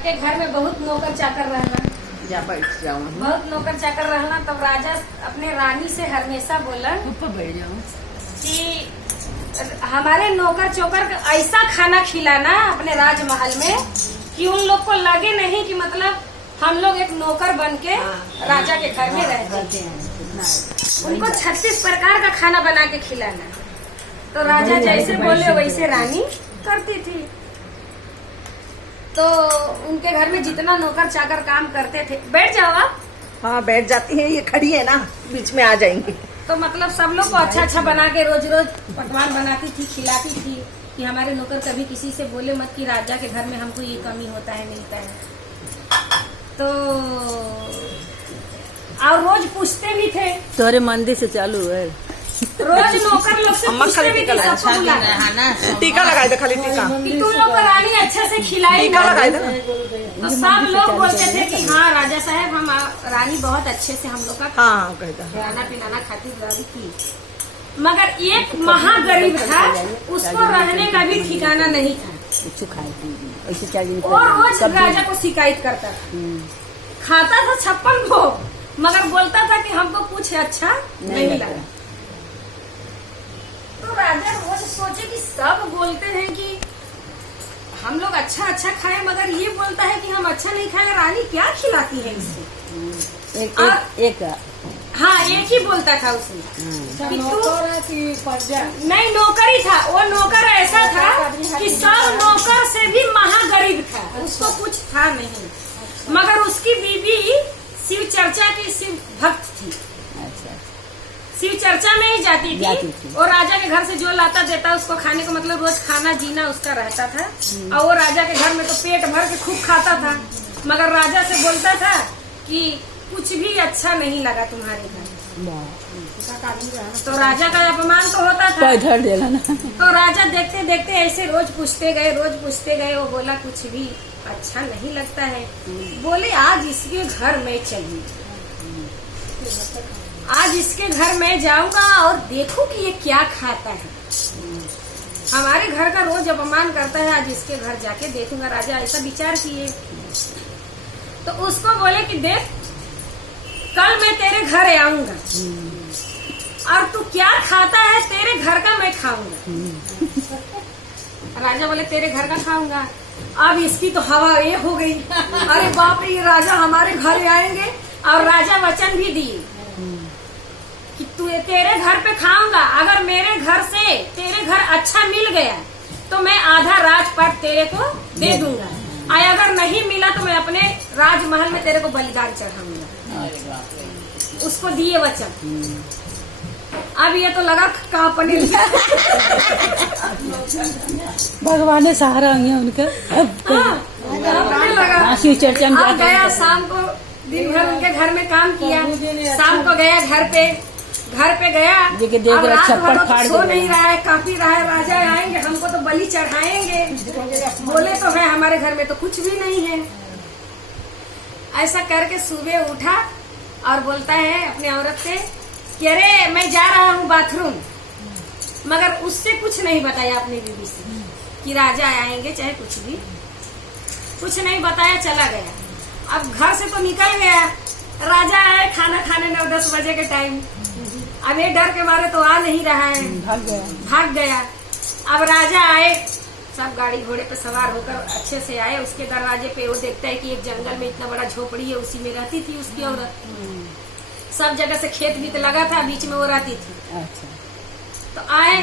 सबके घर में बहुत नौकर चाकर रहना, जा बैठ जाओ। बहुत नौकर चाकर रहना। तब राजा अपने रानी से हमेशा बोला ऊपर बैठ जाओ कि हमारे नौकर चौकर का ऐसा खाना खिलाना अपने राजमहल में कि उन लोग को लगे नहीं कि मतलब हम लोग एक नौकर बन के राजा के घर में रहते हैं। उनको 36 प्रकार का खाना बना के खिलाना। तो राजा जैसे बोले वैसे रानी करती थी। तो उनके घर में जितना नौकर चाकर काम करते थे, बैठ जाओ आप। हाँ बैठ जाती है, ये खड़ी है ना, बीच में आ जाएंगी। तो मतलब सब लोग को अच्छा अच्छा बना के रोज रोज पकवान बनाती थी, खिलाती थी कि हमारे नौकर कभी किसी से बोले मत कि राजा के घर में हमको ये कमी होता है, मिलता है। तो और रोज पूछते भी थे, तोरे मंदिर से चालू है, रोज नौकर लोग से पूछते भी थे सबको बुला के टीका लगाए दे, खाली टीका कि तुम लोग को रानी अच्छे से खिलाई टीका ना। लगाए दे। तो सब लोग बोलते थे कि हाँ राजा साहब हम रानी बहुत अच्छे से हम लोग का हाँ कहता है। खाना पिलाना खातिर रानी थी। मगर एक महागरीब था, उसको रहने का भी ठिकाना नहीं था। वो रोज राजा को शिकायत करता था, खाता था 56 भोग, मगर बोलता था कि हमको कुछ अच्छा नहीं लगा। तो राजा रोज सोचे कि सब बोलते हैं कि हम लोग अच्छा अच्छा खाए, मगर ये बोलता है कि हम अच्छा नहीं खाए, रानी क्या खिलाती है इसको। एक हाँ एक ही बोलता था उसने कि तू नहीं नौकर ही था। वो नौकर ऐसा था कि सब नौकर से भी महागरीब था, उसको कुछ था नहीं। मगर उसकी बीवी शिव चर्चा की शिव भक्त थी, शिव चर्चा में ही जाती थी। और राजा के घर से जो लाता देता उसको खाने को, मतलब रोज खाना जीना उसका रहता था। और वो राजा के घर में तो पेट भर के खूब खाता था, मगर राजा से बोलता था कि कुछ भी अच्छा नहीं लगा तुम्हारे घर। तो राजा का अपमान तो होता था। तो राजा देखते देखते ऐसे रोज पूछते गए। वो बोला कुछ भी अच्छा नहीं लगता है। बोले आज इसके घर में चलिए, आज इसके घर में जाऊंगा और देखूं कि ये क्या खाता है। हमारे घर का रोज अपमान करता है, आज इसके घर जाके देखूंगा। राजा ऐसा विचार किए। तो उसको बोले कि देख कल मैं तेरे घर आऊंगा और तू क्या खाता है तेरे घर का मैं खाऊंगा। राजा बोले तेरे घर का खाऊंगा। अब इसकी तो हवा ये हो गई, अरे बाप रे ये राजा हमारे घर आएंगे। और राजा वचन भी दिए कि तू तेरे घर पे खाऊंगा, अगर मेरे घर से तेरे घर अच्छा मिल गया तो मैं आधा राजपाट तेरे को दे दूंगा, और अगर नहीं मिला तो मैं अपने राजमहल में तेरे को बलिदान चढ़ाऊंगा। उसको दिए वचन। अब ये तो लगा कांपने भगवान ने सहारा है उनका। लगा शिव चर्चा में अब गया शाम को, दिन भर उनके घर में काम किया, शाम को गया घर पे गया। अब रात भर तो सो नहीं रहा है, काफी रहा है, राजा आएंगे हमको तो बलि चढ़ाएंगे। बोले तो है हमारे घर में तो कुछ भी नहीं है। ऐसा करके सुबह उठा और बोलता है अपने औरत से कि अरे मैं जा रहा हूँ बाथरूम, मगर उससे कुछ नहीं बताया अपनी बीवी से कि राजा आएंगे चाहे कुछ नहीं बताया, चला गया। अब घर से तो निकल गया, राजा आए खाना खाने 9-10 बजे के टाइम। अब ये डर के मारे तो आ नहीं रहा है, भाग गया। अब राजा आए, सब गाड़ी घोड़े पे सवार होकर अच्छे से आए। उसके दरवाजे पे वो देखता है कि एक जंगल में इतना बड़ा झोपड़ी है, उसी में रहती थी उसकी औरत। सब जगह से खेत भी तो लगा था, बीच में वो रहती थी। तो आए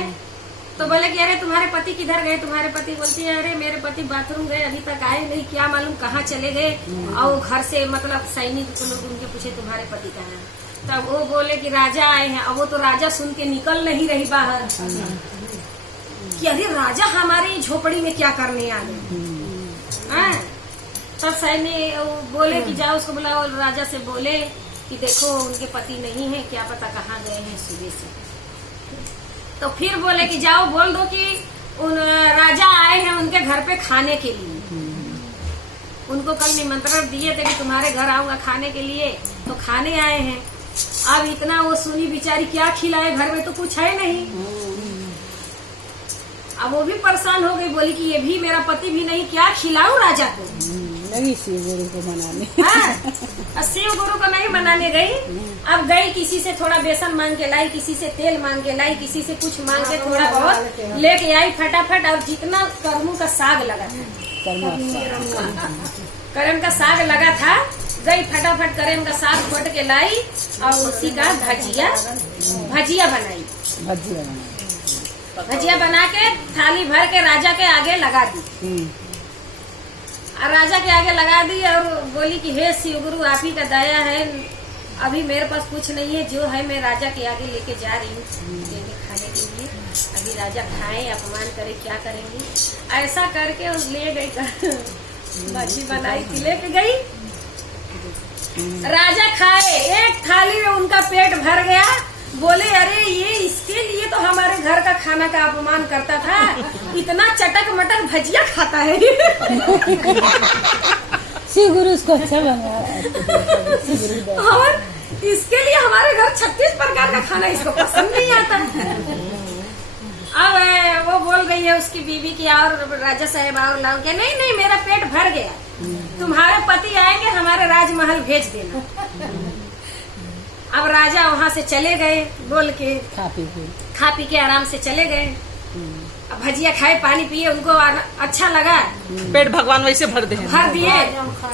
तो बोले कि अरे तुम्हारे पति किधर गए। तुम्हारे पति बोलती है अरे मेरे पति बाथरूम गए, अभी तक आए नहीं, क्या मालूम कहाँ चले गए। और घर से मतलब सैनिक लोग उनके पूछे तुम्हारे पति कहाँ है। तब वो बोले कि राजा आए हैं। अब वो तो राजा सुन के निकल नहीं रही बाहर कि अरे राजा हमारी झोपड़ी में क्या करने आ गए। तब सैनिक बोले कि जाओ उसको बुलाओ। राजा से बोले कि देखो उनके पति नहीं है, क्या पता कहाँ गए हैं सुबह से। तो फिर बोले कि जाओ बोल दो कि उन राजा आए हैं उनके घर पे खाने के लिए। उनको कल निमंत्रण दिए थे कि तुम्हारे घर आऊंगा खाने के लिए, तो खाने आए हैं। अब इतना वो सुनी बेचारी, क्या खिलाए, घर में तो कुछ है नहीं। अब वो भी परेशान हो गई, बोली कि ये भी मेरा पति भी नहीं, क्या खिलाऊं राजा को। लगी शिव गुरु को मनाने। हाँ, और शिव गुरु को नहीं मनाने गई। अब गई, किसी से थोड़ा बेसन मांग के लाई, किसी से तेल मांग के लाई, किसी से कुछ मांग के थोड़ा बहुत लेके आई फटाफट। और जितना करमू का साग लगा था, करम का साग लगा था, गई फटाफट करम का साग फोट के लाई और उसी का भजिया बनाई। भजिया बना के थाली भर के राजा के आगे लगा दी। और राजा के आगे लगा दी और बोली कि हे शिव गुरु, आप ही का दया है, अभी मेरे पास कुछ नहीं है, जो है मैं राजा के आगे लेके जा रही हूँ देने खाने के लिए। अभी राजा खाए, अपमान करे, क्या करेंगी। ऐसा करके उस ले गई, भजी बनाई थी, लेके गई। राजा खाए, एक थाली में उनका पेट भर गया। बोले अरे ये इसके लिए तो हमारे घर का खाना का अपमान करता था, इतना चटक मटक भजिया खाता है। शिव गुरु उसको अच्छा बना। और इसके लिए हमारे घर 36 प्रकार का खाना इसको पसंद नहीं आता। अब वो बोल गई है उसकी बीवी की, और राजा साहब और लाओ क्या, नहीं नहीं मेरा पेट भर गया, तुम्हारे पति आएंगे, हमारे राजमहल भेज देना। अब राजा वहाँ से चले गए, बोल के खा पी के आराम से चले गए। अब भजिया खाए, पानी पिए, उनको अच्छा लगा, पेट भगवान वैसे भर दिए,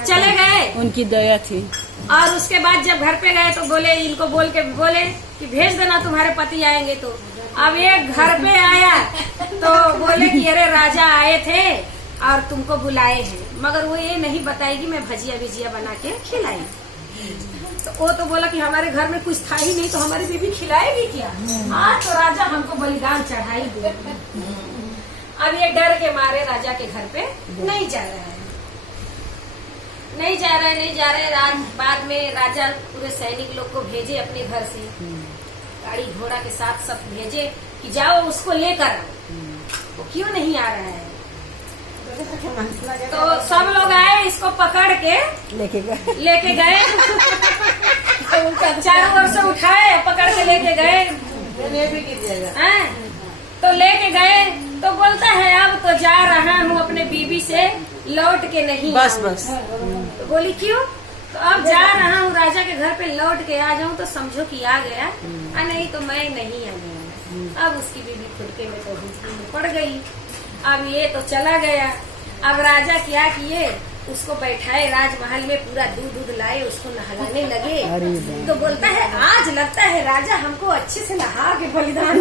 चले गए। उनकी दया थी। और उसके बाद जब घर पे गए तो बोले, इनको बोल के बोले कि भेज देना, तुम्हारे पति आएंगे। तो अब एक घर पे आया तो बोले कि अरे राजा आए थे और तुमको बुलाए हैं, मगर वो ये नहीं बताएगी मैं भजिया विजिया बना के खिलाई। तो वो तो बोला कि हमारे घर में कुछ था ही नहीं, तो हमारी बीबी खिलाएगी क्या। आज तो राजा हमको बलिदान चढ़ाई दे। अब ये डर के मारे राजा के घर पे नहीं जा रहा है, नहीं जा रहे। बाद में राजा पूरे सैनिक लोग को भेजे अपने घर से, गाड़ी घोड़ा के साथ सब भेजे कि जाओ उसको लेकर आओ। वो क्यों नहीं आ रहा है। तो सब लोग आए, इसको पकड़ के लेके गए। चारों ओर से उठाए, पकड़ के लेके गए। तो लेके गए तो बोलता है अब तो जा रहा हूँ अपने बीबी से, लौट के नहीं बस। तो बोली क्यों। तो अब जा रहा हूँ राजा के घर पे, लौट के आ जाऊँ तो समझो कि आ गया, नहीं तो मैं नहीं आ गया। अब उसकी बीबी खुड़के में तो हुजकी में पड़ गई। अब ये तो चला गया। अब राजा क्या किए, उसको बैठाए राजमहल में, पूरा दूध लाए, उसको नहलाने लगे। तो बोलता है आज लगता है राजा हमको अच्छे से नहा के बलिदान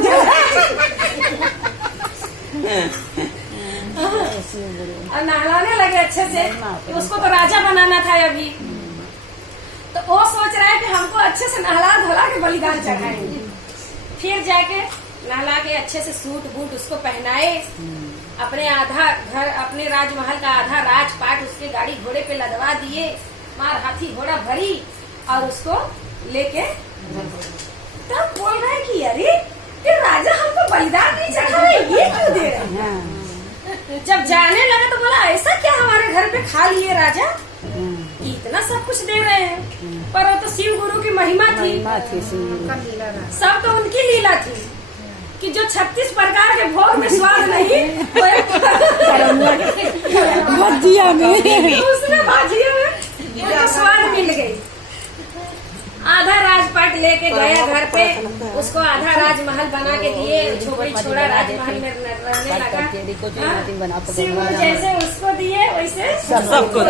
और नहलाने लगे अच्छे से। तो उसको तो राजा बनाना था अभी, तो वो सोच रहा है कि हमको अच्छे से नहला धला के बलिदान चढ़ाएंगे। फिर जाके नहला के अच्छे से सूट बूट उसको पहनाए, अपने आधा घर, अपने राजमहल का आधा राजपाट उसके गाड़ी घोड़े पे लदवा दिए, मार हाथी घोड़ा भरी और उसको लेके तब बोल रहा है कि अरे ये राजा हमको बलिदान नहीं चढ़ा रहे, ये क्यों दे रहे हैं। जब जाने लगा तो बोला ऐसा क्या हमारे घर पे खा लिए राजा, इतना सब कुछ दे रहे हैं। पर वो तो शिव गुरु की महिमा थी, सब तो उनकी लीला थी कि जो 36 प्रकार के भोग में स्वाद नहीं, भजिया में उसमें भजिया में स्वाद मिल गई। आधा राजपाट लेके गया घर पे, उसको आधा राजमहल बना के दिए, झोपड़ी छोड़ा राजमहल में रहने लगा। शिव गुरु जैसे उसको दिए वैसे सबको।